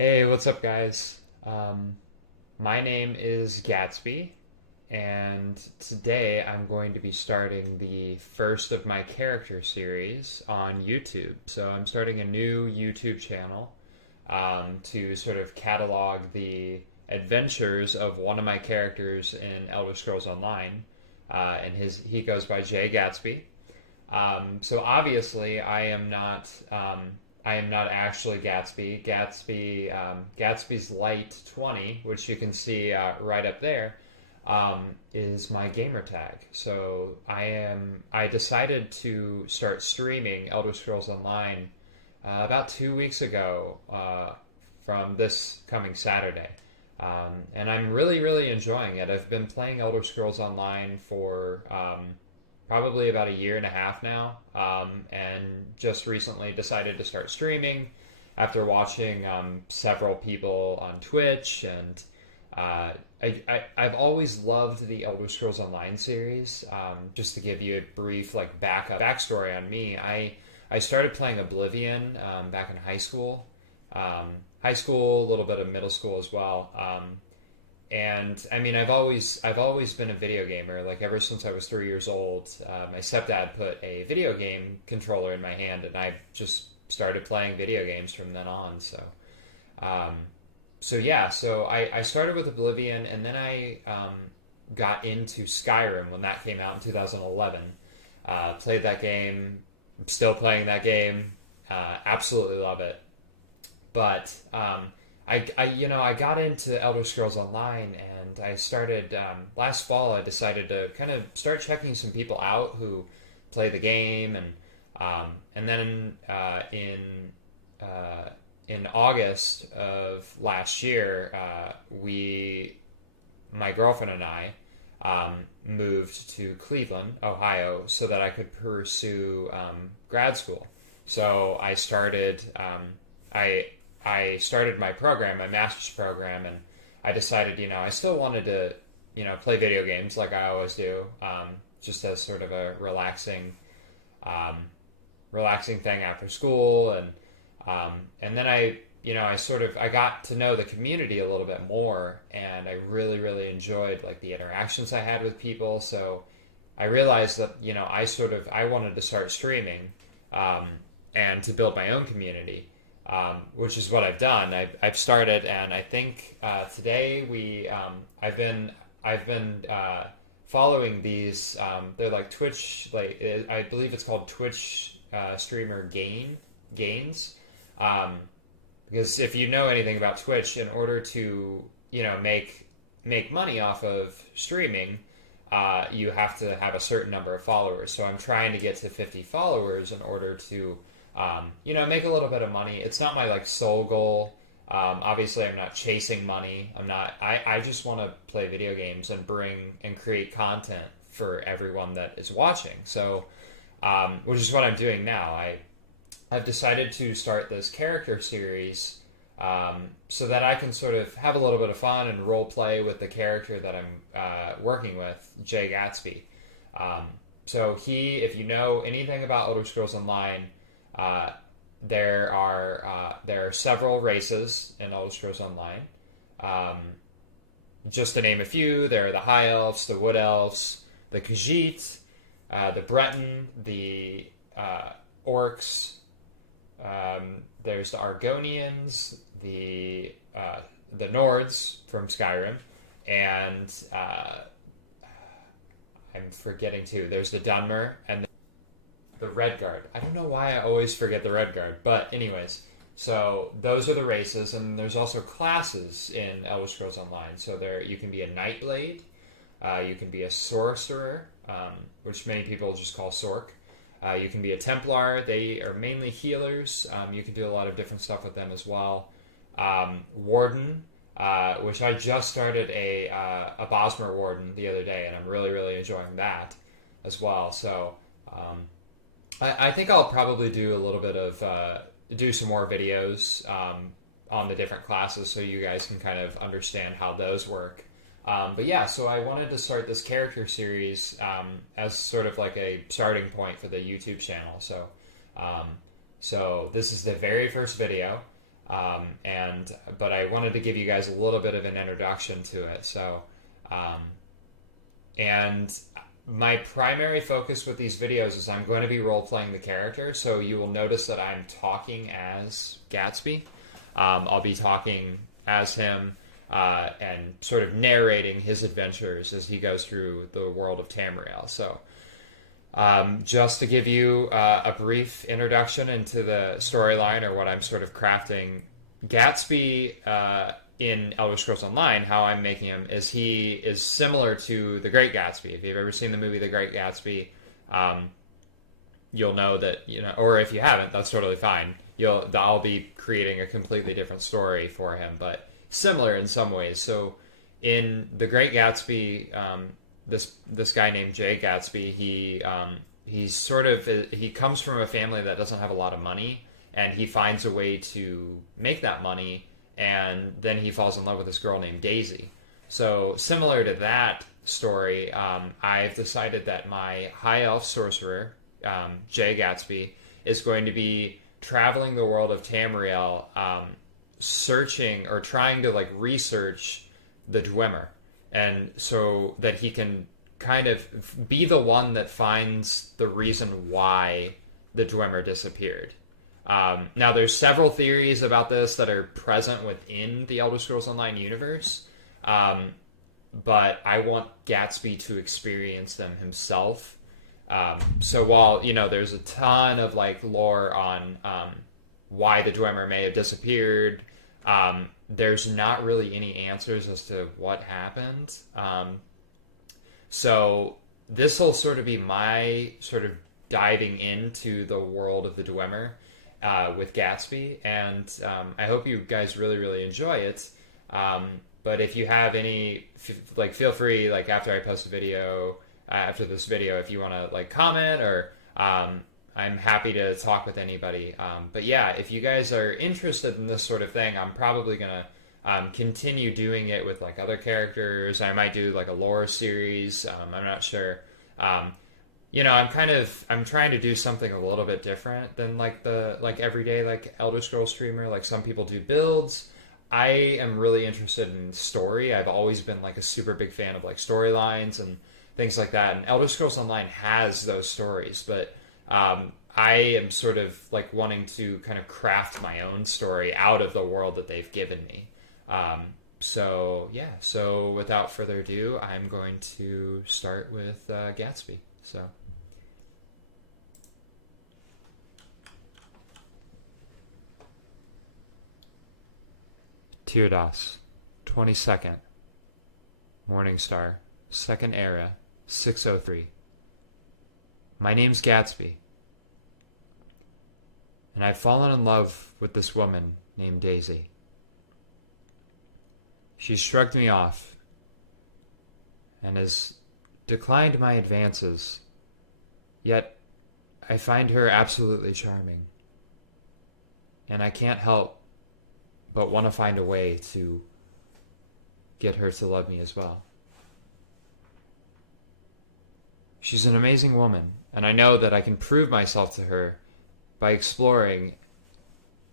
Hey, what's up, guys? My name is Gatsby, and today I'm going to be starting the first of my character series on YouTube. So I'm starting a new YouTube channel to sort of catalog the adventures of one of my characters in Elder Scrolls Online, and he goes by Jay Gatsby. So obviously, I am not actually Gatsby. Gatsby's Light 20, which you can see right up there, is my gamer tag. So I decided to start streaming Elder Scrolls Online about 2 weeks ago from this coming Saturday. And I'm really enjoying it. I've been playing Elder Scrolls Online for probably about a year and a half now, and just recently decided to start streaming after watching several people on Twitch. And I've always loved the Elder Scrolls Online series. Just to give you a brief backstory on me, I started playing Oblivion back in high school, a little bit of middle school as well. And I mean, I've always been a video gamer. Like ever since I was 3 years old, my stepdad put a video game controller in my hand, and I just started playing video games from then on. Um, so I started with Oblivion, and then I got into Skyrim when that came out in 2011. Played that game. I'm still playing that game. Absolutely love it. But I got into Elder Scrolls Online, and I started last fall. I decided to kind of start checking some people out who play the game, and then in August of last year, my girlfriend and I, moved to Cleveland, Ohio, so that I could pursue grad school. So I started my program, my master's program, and I decided, I still wanted to, play video games like I always do, just as sort of a um, relaxing thing after school. And then I got to know the community a little bit more, and I really enjoyed like the interactions I had with people. So I realized that, I wanted to start streaming, and to build my own community. Which is what I've done. I've started, and I think today I've been following these. They're like Twitch, I believe it's called Twitch streamer gains. Um, because if you know anything about Twitch, in order to make money off of streaming, you have to have a certain number of followers. So I'm trying to get to 50 followers in order to make a little bit of money. It's not my sole goal. Obviously, I'm not chasing money. I just want to play video games and create content for everyone that is watching. So, which is what I'm doing now. I've decided to start this character series, so that I can sort of have a little bit of fun and role play with the character that I'm working with, Jay Gatsby. If you know anything about Elder Scrolls Online, uh, there are several races in Elder Scrolls Online. Um, just to name a few, there are the High Elves, the Wood Elves, the Khajiit, the Breton, the Orcs. There's the Argonians, the Nords from Skyrim, and I'm forgetting too. There's the Dwemer and the Red Guard. I don't know why I always forget the Red Guard, but anyways, so those are the races, and there's also classes in Elder Scrolls Online. So there, you can be a Nightblade, you can be a Sorcerer, which many people just call Sorc. You can be a Templar. They are mainly healers. You can do a lot of different stuff with them as well. Warden, which I just started a Bosmer Warden the other day, and I'm really enjoying that as well. So. I think I'll probably do a little bit of do some more videos on the different classes, so you guys can kind of understand how those work. But yeah, so I wanted to start this character series as sort of like a starting point for the YouTube channel. So this is the very first video. But I wanted to give you guys a little bit of an introduction to it. Um, and my primary focus with these videos is I'm going to be role playing the character. So you will notice that I'm talking as Gatsby. I'll be talking as him and sort of narrating his adventures as he goes through the world of Tamriel. So, just to give you a brief introduction into the storyline or what I'm sort of crafting, Gatsby in Elder Scrolls Online, how I'm making him is he is similar to the Great Gatsby. If you've ever seen the movie The Great Gatsby, you'll know that, or if you haven't, that's totally fine. I'll be creating a completely different story for him, but similar in some ways. So in The Great Gatsby, this guy named Jay Gatsby, he comes from a family that doesn't have a lot of money, and he finds a way to make that money, and then he falls in love with this girl named Daisy. So similar to that story, I've decided that my high elf sorcerer, Jay Gatsby, is going to be traveling the world of Tamriel, searching or trying to research the Dwemer, and so that he can kind of be the one that finds the reason why the Dwemer disappeared. Now, there's several theories about this that are present within the Elder Scrolls Online universe, but I want Gatsby to experience them himself. So while, there's a ton of lore on why the Dwemer may have disappeared, there's not really any answers as to what happened. So this will sort of be my sort of diving into the world of the Dwemer with Gatsby, and I hope you guys really, really enjoy it. But if you have any, feel free, after I post a video, after this video, if you want to comment, or I'm happy to talk with anybody. But yeah, if you guys are interested in this sort of thing, I'm probably gonna continue doing it with other characters. I might do a lore series. I'm not sure. I'm trying to do something a little bit different than the everyday Elder Scrolls streamer. Some people do builds. I am really interested in story. I've always been a super big fan of storylines and things like that. And Elder Scrolls Online has those stories, but I am sort of wanting to kind of craft my own story out of the world that they've given me. So without further ado, I'm going to start with Gatsby. So. Tirdas, 22nd. Morningstar, 2nd Era, 603. My name's Gatsby, and I've fallen in love with this woman named Daisy. She shrugged me off and has declined my advances, yet I find her absolutely charming, and I can't help but want to find a way to get her to love me as well. She's an amazing woman, and I know that I can prove myself to her by exploring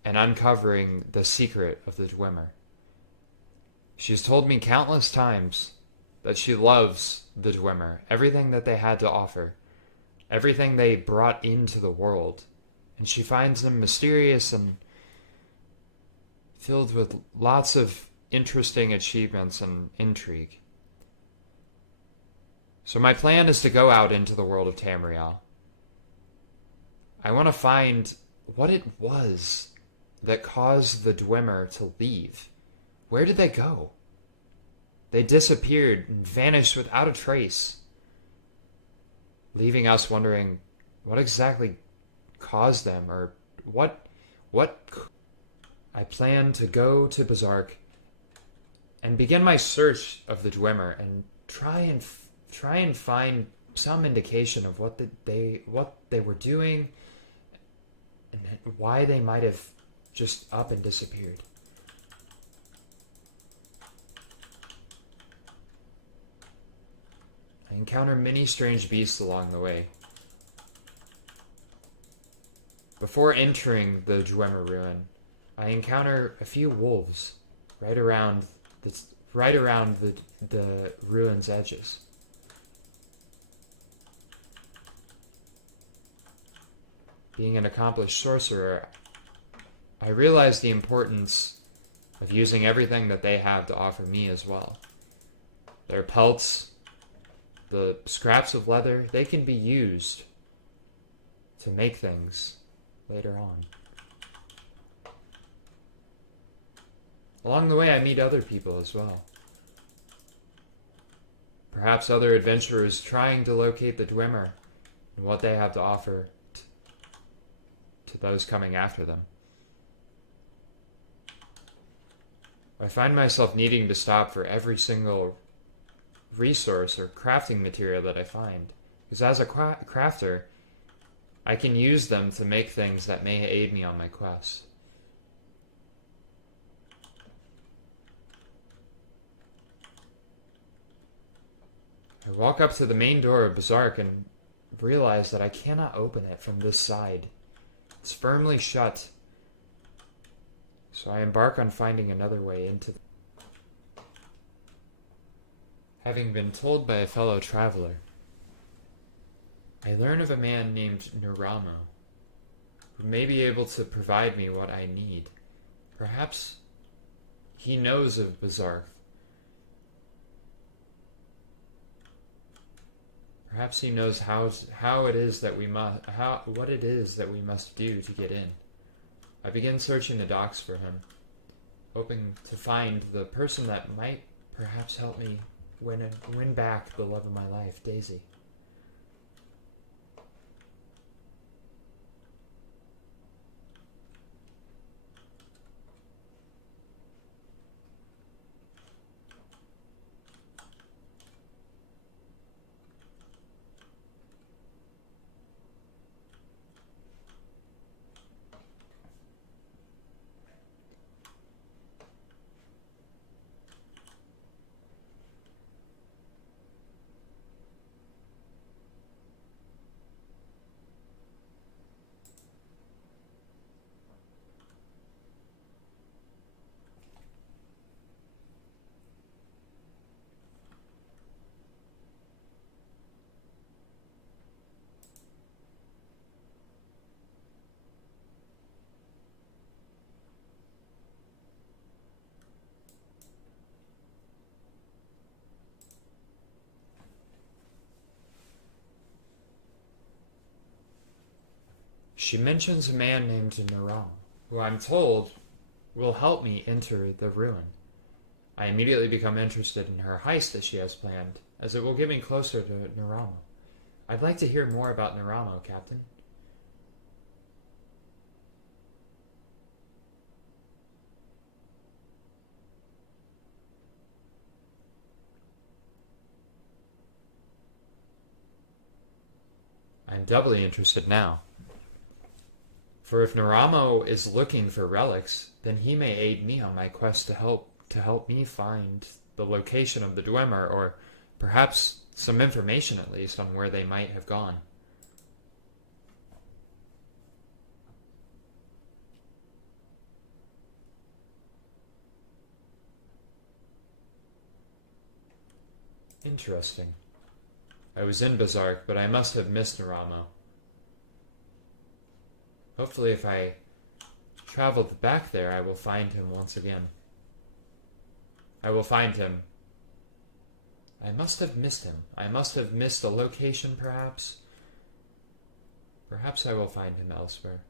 and uncovering the secret of the Dwemer. She's told me countless times that she loves the Dwemer, everything that they had to offer, everything they brought into the world, and she finds them mysterious and filled with lots of interesting achievements and intrigue. So my plan is to go out into the world of Tamriel. I want to find what it was that caused the Dwemer to leave. Where did they go? They disappeared and vanished without a trace, leaving us wondering what exactly caused them, or what. I plan to go to Bazark and begin my search of the Dwemer and try and find some indication of what they were doing and why they might have just up and disappeared. I encounter many strange beasts along the way. Before entering the Dwemer ruin, I encounter a few wolves right around the right around the ruin's edges. Being an accomplished sorcerer, I realize the importance of using everything that they have to offer me as well. Their pelts, the scraps of leather, they can be used to make things later on. Along the way, I meet other people as well. Perhaps other adventurers trying to locate the Dwemer and what they have to offer to those coming after them. I find myself needing to stop for every single resource or crafting material that I find, because as a crafter, I can use them to make things that may aid me on my quest. I walk up to the main door of Bazark and realize that I cannot open it from this side. It's firmly shut, so I embark on finding another way into the... Having been told by a fellow traveler, I learn of a man named Naramo, who may be able to provide me what I need. Perhaps he knows of Bazark. Perhaps he knows what it is that we must do to get in. I begin searching the docks for him, hoping to find the person that might perhaps help me win back the love of my life, Daisy. She mentions a man named Naram, who I'm told will help me enter the ruin. I immediately become interested in her heist that she has planned, as it will get me closer to Naramo. I'd like to hear more about Naramo, Captain. I'm doubly interested now. For if Naramo is looking for relics, then he may aid me on my quest to help me find the location of the Dwemer, or perhaps some information at least on where they might have gone. Interesting. I was in Bazark, but I must have missed Naramo. Hopefully if I travel back there, I will find him once again. I will find him. I must have missed him. I must have missed a location, perhaps. Perhaps I will find him elsewhere.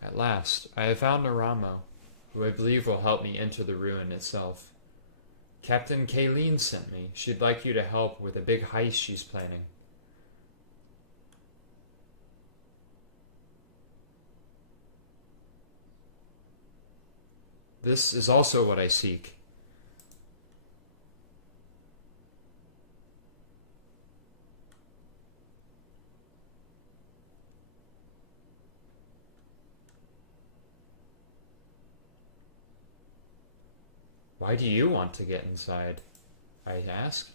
At last, I have found Naramo, who I believe will help me enter the ruin itself. Captain Kayleen sent me. She'd like you to help with a big heist she's planning. This is also what I seek. Why do you want to get inside? I ask.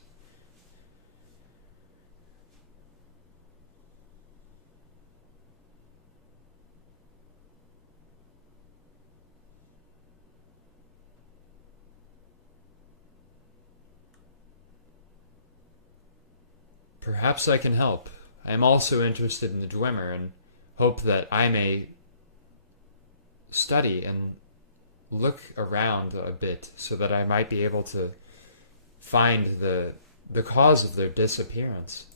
Perhaps I can help. I am also interested in the Dwemer and hope that I may study and look around a bit so that I might be able to find the cause of their disappearance.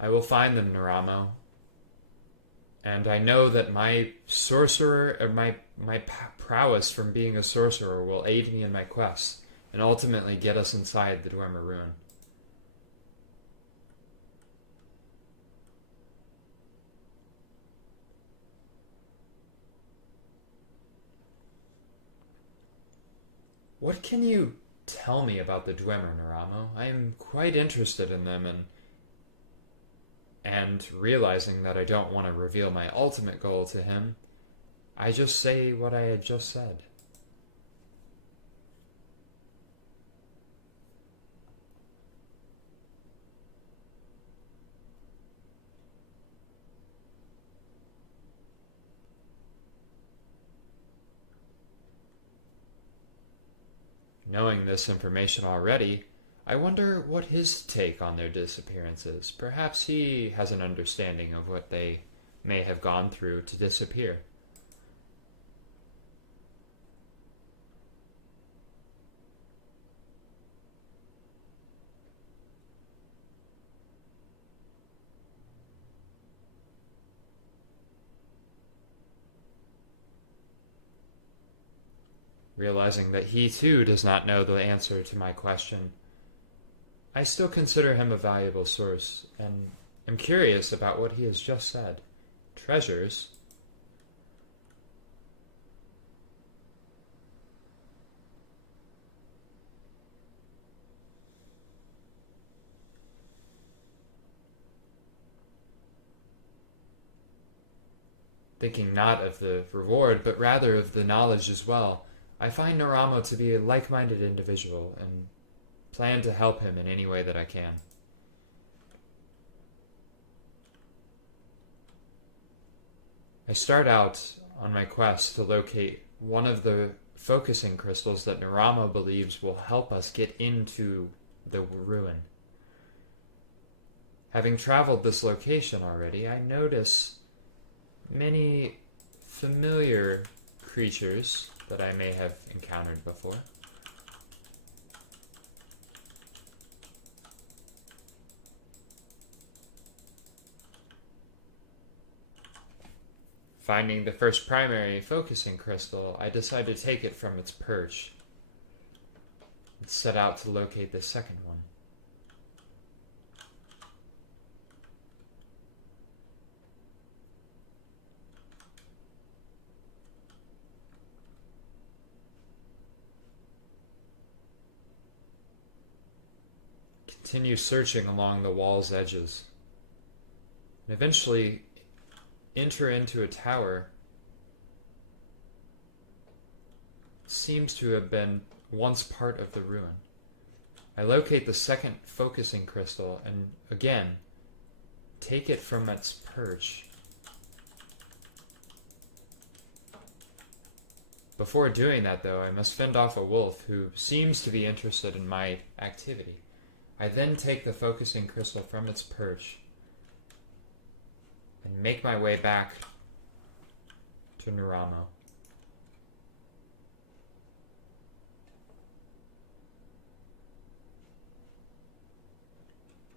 I will find them, Naramo, and I know that my sorcerer, or my prowess from being a sorcerer will aid me in my quest and ultimately get us inside the Dwemer ruin. What can you tell me about the Dwemer, Naramo? I am quite interested in them, and realizing that I don't want to reveal my ultimate goal to him, I just say what I had just said. Knowing this information already, I wonder what his take on their disappearance is. Perhaps he has an understanding of what they may have gone through to disappear. Realizing that he too does not know the answer to my question, I still consider him a valuable source, and am curious about what he has just said. Treasures? Thinking not of the reward, but rather of the knowledge as well, I find Naramo to be a like-minded individual, and plan to help him in any way that I can. I start out on my quest to locate one of the focusing crystals that Naramo believes will help us get into the ruin. Having traveled this location already, I notice many familiar creatures that I may have encountered before. Finding the first primary focusing crystal, I decide to take it from its perch and set out to locate the second one. Continue searching along the wall's edges, and eventually enter into a tower. Seems to have been once part of the ruin. I locate the second focusing crystal and again take it from its perch. Before doing that, though, I must fend off a wolf who seems to be interested in my activity. I then take the focusing crystal from its perch and make my way back to Naramo.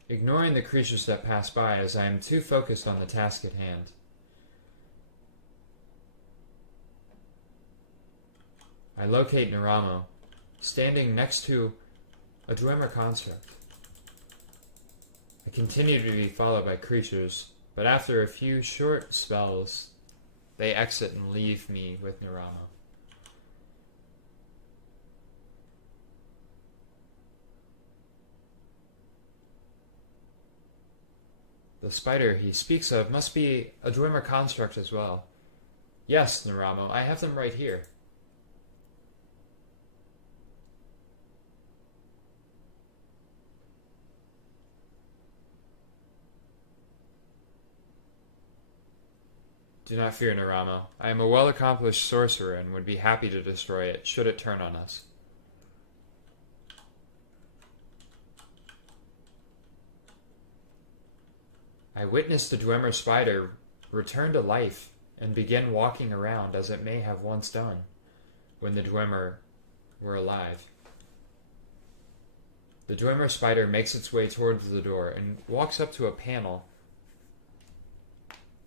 Ignoring the creatures that pass by as I am too focused on the task at hand. I locate Naramo, standing next to a Dwemer construct. I continue to be followed by creatures, but after a few short spells, they exit and leave me with Naramo. The spider he speaks of must be a Dwemer construct as well. Yes, Naramo, I have them right here. Do not fear, Naramo. I am a well-accomplished sorcerer and would be happy to destroy it, should it turn on us. I witnessed the Dwemer spider return to life and begin walking around as it may have once done when the Dwemer were alive. The Dwemer spider makes its way towards the door and walks up to a panel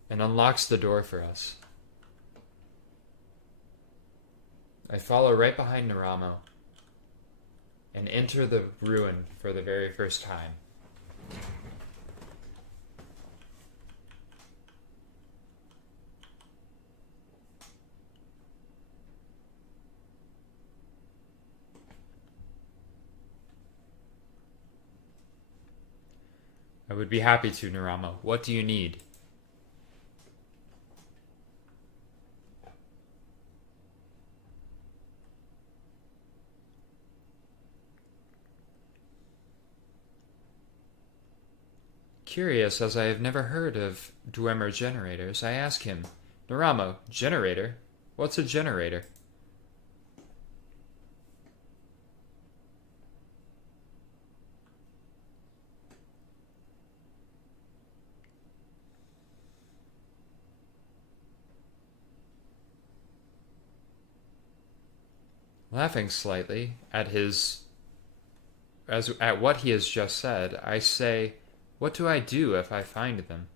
and unlocks the door for us. I follow right behind Naramo and enter the ruin for the very first time. I would be happy to, Naramo. What do you need? Curious, as I have never heard of Dwemer generators, I ask him, Naramo, generator? What's a generator? Laughing slightly at what he has just said, I say, what do I do if I find them?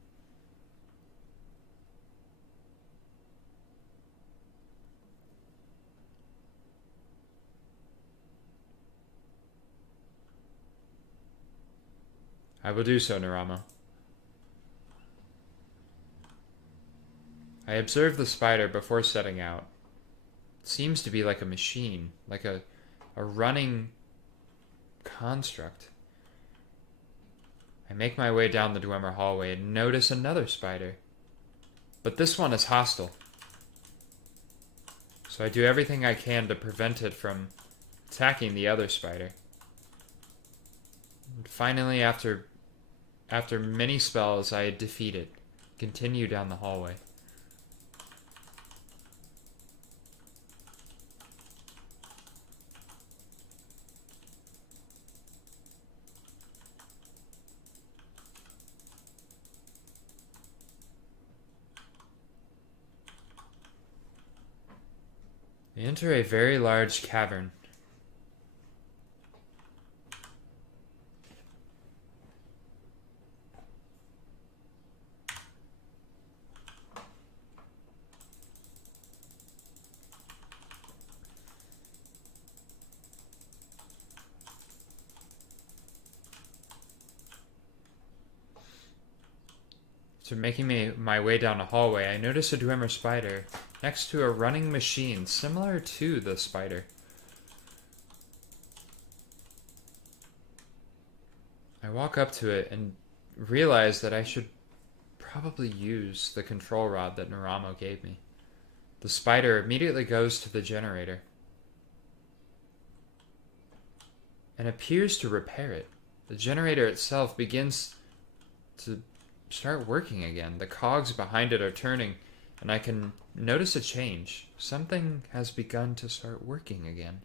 I will do so, Naramo. I observe the spider before setting out. It seems to be like a machine, like a running construct. I make my way down the Dwemer hallway and notice another spider. But this one is hostile. So I do everything I can to prevent it from attacking the other spider. And finally, after many spells, I defeat it. Continue down the hallway. I enter a very large cavern. After making my way down a hallway, I notice a Dwemer spider next to a running machine similar to the spider. I walk up to it and realize that I should probably use the control rod that Naramo gave me. The spider immediately goes to the generator and appears to repair it. The generator itself begins to start working again. The cogs behind it are turning, and I can notice a change. Something has begun to start working again.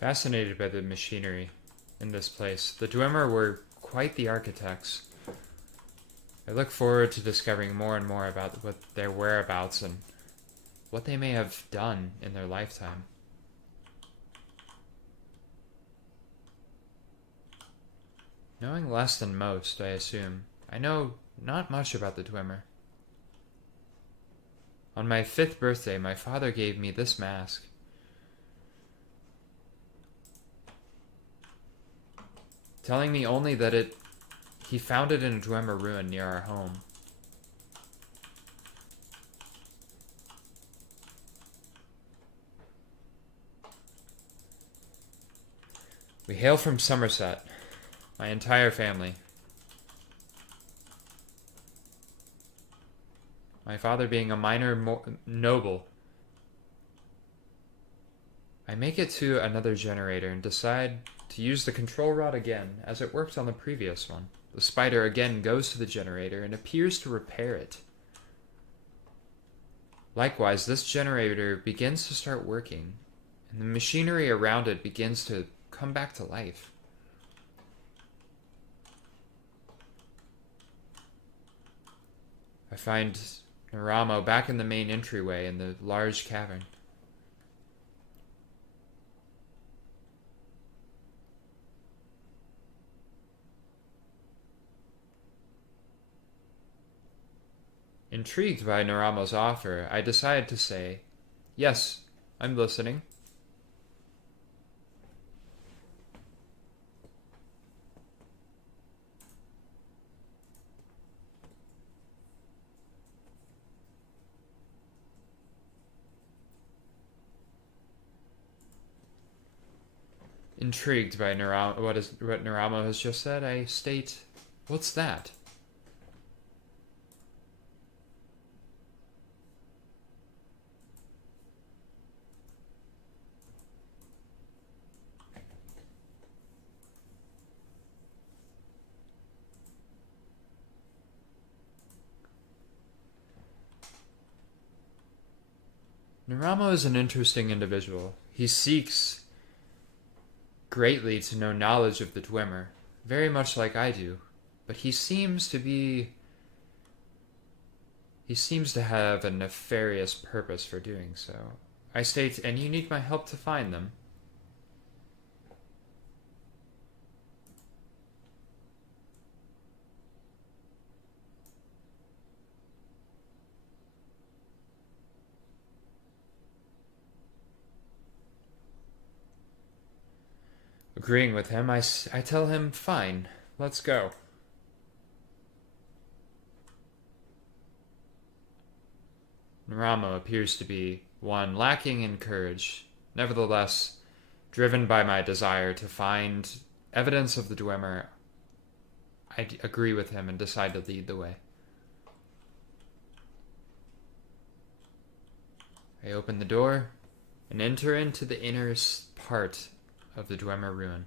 Fascinated by the machinery in this place. The Dwemer were quite the architects. I look forward to discovering more and more about what their whereabouts and what they may have done in their lifetime. Knowing less than most, I assume, I know not much about the Dwemer. On my 5th birthday, my father gave me this mask. Telling me only that he found it in a Dwemer ruin near our home. We hail from Somerset, my entire family. My father being a minor noble. I make it to another generator and decide to use the control rod again, as it worked on the previous one. The spider again goes to the generator and appears to repair it. Likewise, this generator begins to start working, and the machinery around it begins to come back to life. I find Naramo back in the main entryway in the large cavern. Intrigued by Naramo's offer, I decide to say, "Yes, I'm listening." Intrigued by what Naramo has just said, I state, "What's that?" Naramo is an interesting individual. He seeks greatly to know knowledge of the Dwemer, very much like I do, but he seems to have a nefarious purpose for doing so. I state, "And you need my help to find them." Agreeing with him, I tell him, "Fine, let's go." Naramo appears to be one lacking in courage, nevertheless, driven by my desire to find evidence of the Dwemer. I agree with him and decide to lead the way. I open the door and enter into the inner part of the Dwemer ruin.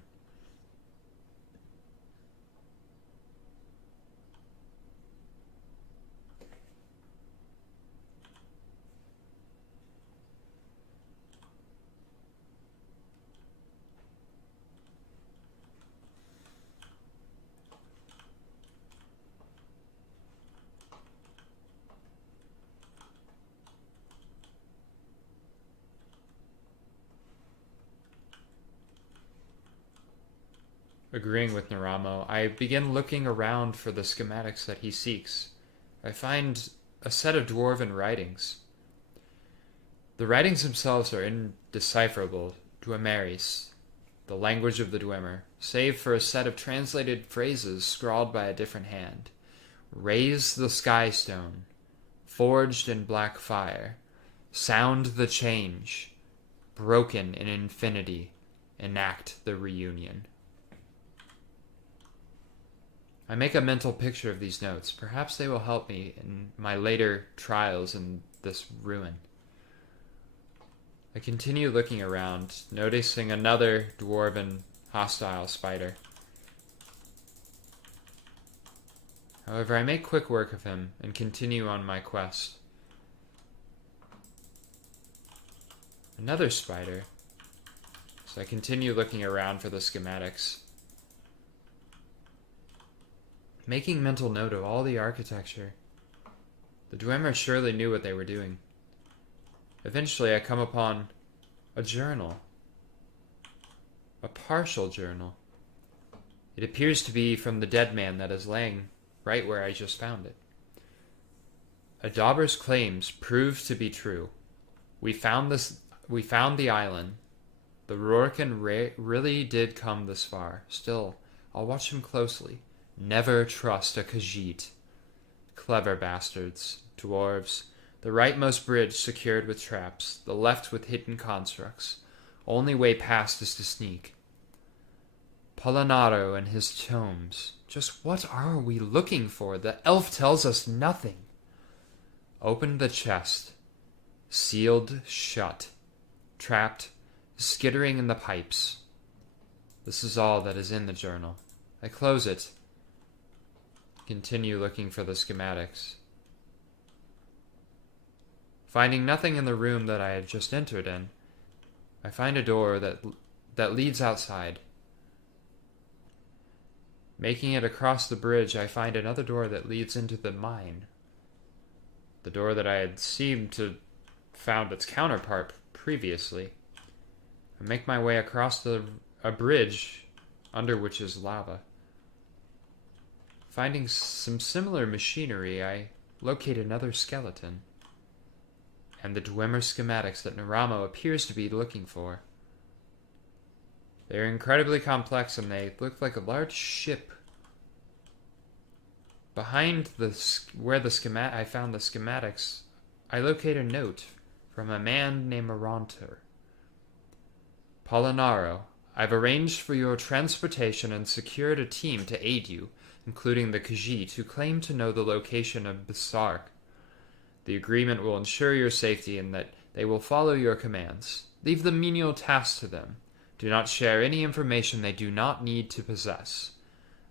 Agreeing with Naramo, I begin looking around for the schematics that he seeks. I find a set of dwarven writings. The writings themselves are indecipherable, Dwemeris, the language of the Dwemer, save for a set of translated phrases scrawled by a different hand. Raise the sky stone, forged in black fire, sound the change, broken in infinity, enact the reunion. I make a mental picture of these notes. Perhaps they will help me in my later trials in this ruin. I continue looking around, noticing another dwarven hostile spider. However, I make quick work of him and continue on my quest. Another spider So I continue looking around for the schematics, making mental note of all the architecture. The Dwemer surely knew what they were doing. Eventually I come upon a journal. A partial journal. It appears to be from the dead man that is laying right where I just found it. Adaber's claims proved to be true. We found the island. The Rorken really did come this far. Still, I'll watch him closely. Never trust a Khajiit. Clever bastards. Dwarves. The rightmost bridge secured with traps. The left with hidden constructs. Only way past is to sneak. Polonaro and his tomes. Just what are we looking for? The elf tells us nothing. Opened the chest. Sealed shut. Trapped. Skittering in the pipes. This is all that is in the journal. I close it. Continue looking for the schematics. Finding nothing in the room that I had just entered in, I find a door that leads outside. Making it across the bridge, I find another door that leads into the mine. The door that I had seemed to found its counterpart previously. I make my way across a bridge under which is lava. Finding some similar machinery, I locate another skeleton. And the Dwemer schematics that Naramo appears to be looking for. They're incredibly complex and they look like a large ship. Behind where I found the schematics, I locate a note from a man named Moronter. Polonaro, I've arranged for your transportation and secured a team to aid you, including the Khajiit who claim to know the location of Basark. The agreement will ensure your safety and that they will follow your commands. Leave the menial tasks to them. Do not share any information they do not need to possess.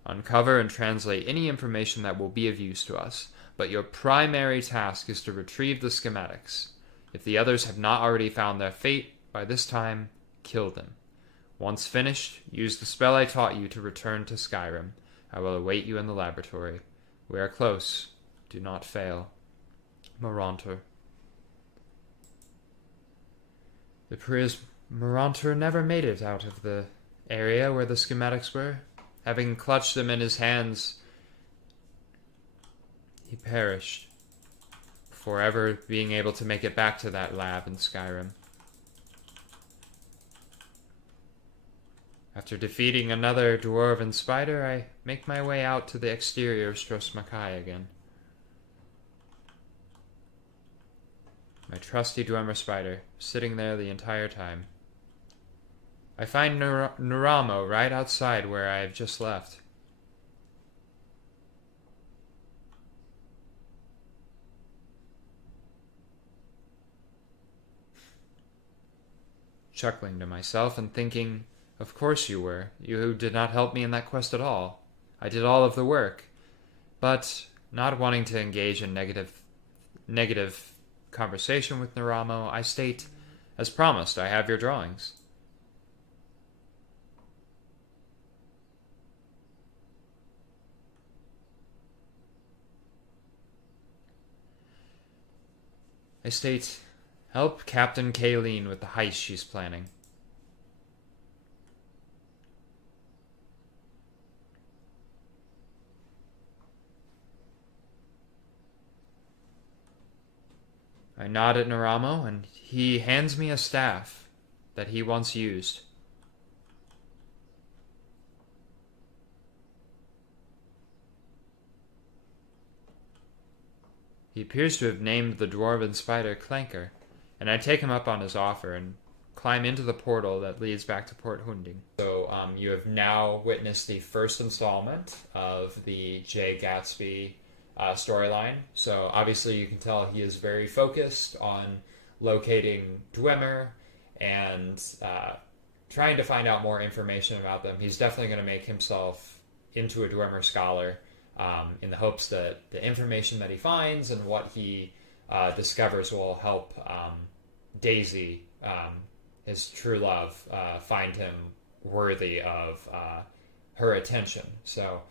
Uncover and translate any information that will be of use to us, but your primary task is to retrieve the schematics. If the others have not already found their fate by this time, kill them. Once finished, use the spell I taught you to return to Skyrim. I will await you in the laboratory. We are close. Do not fail. Moronter. It appears Moronter never made it out of the area where the schematics were. Having clutched them in his hands, he perished before ever being able to make it back to that lab in Skyrim. After defeating another dwarven spider, I make my way out to the exterior of Strosmakai again. My trusty Dwemer spider, sitting there the entire time. I find Naramo right outside where I have just left. Chuckling to myself and thinking, of course you were. You did not help me in that quest at all. I did all of the work. But, not wanting to engage in negative conversation with Naramo, I state, as promised, I have your drawings. I state, help Captain Kayleen with the heist she's planning. I nod at Naramo, and he hands me a staff that he once used. He appears to have named the dwarven spider Clanker, and I take him up on his offer and climb into the portal that leads back to Port Hunding. So you have now witnessed the first installment of the Jay Gatsby storyline. So obviously you can tell he is very focused on locating Dwemer and trying to find out more information about them. He's definitely going to make himself into a Dwemer scholar in the hopes that the information that he finds and what he discovers will help Daisy his true love find him worthy of her attention. So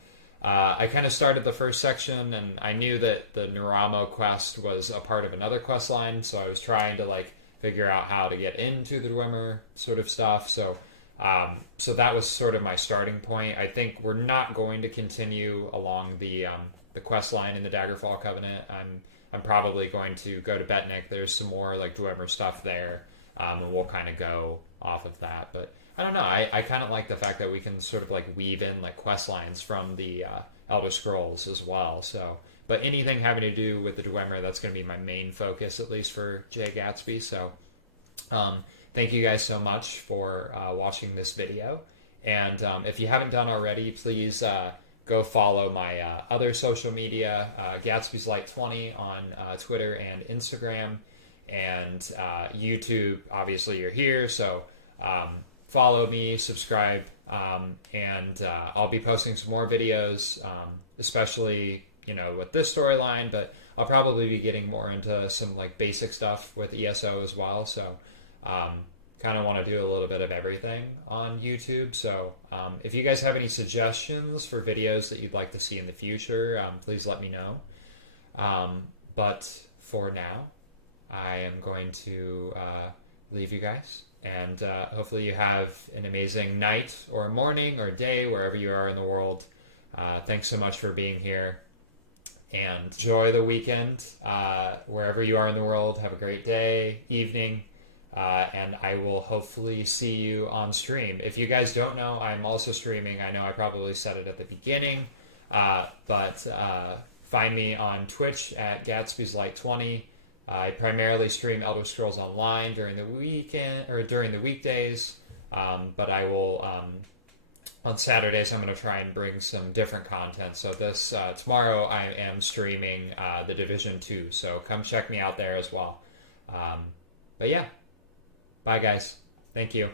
I kind of started the first section, and I knew that the Naramo quest was a part of another quest line, so I was trying to like figure out how to get into the Dwemer sort of stuff. So that was sort of my starting point. I think we're not going to continue along the quest line in the Daggerfall Covenant. I'm probably going to go to Betnik. There's some more like Dwemer stuff there, and we'll kind of go off of that. But I don't know. I kind of like the fact that we can sort of like weave in like quest lines from the Elder Scrolls as well. So, but anything having to do with the Dwemer, that's going to be my main focus, at least for Jay Gatsby. So, thank you guys so much for watching this video. And if you haven't done already, please go follow my other social media, Gatsby's Light 20 on Twitter and Instagram, and YouTube. Obviously, you're here, so follow me, subscribe, and I'll be posting some more videos, especially with this storyline. But I'll probably be getting more into some like basic stuff with ESO as well. So kind of want to do a little bit of everything on YouTube. So if you guys have any suggestions for videos that you'd like to see in the future, please let me know. But for now, I am going to leave you guys. And hopefully you have an amazing night or morning or day wherever you are in the world. Thanks so much for being here. And enjoy the weekend wherever you are in the world. Have a great day, evening. And I will hopefully see you on stream. If you guys don't know, I'm also streaming. I know I probably said it at the beginning, but find me on Twitch at Gatsby's Light 20. I primarily stream Elder Scrolls Online during the weekend or during the weekdays, but I will on Saturdays I'm going to try and bring some different content. So this tomorrow I am streaming the Division 2, so come check me out there as well. But yeah. Bye, guys. Thank you.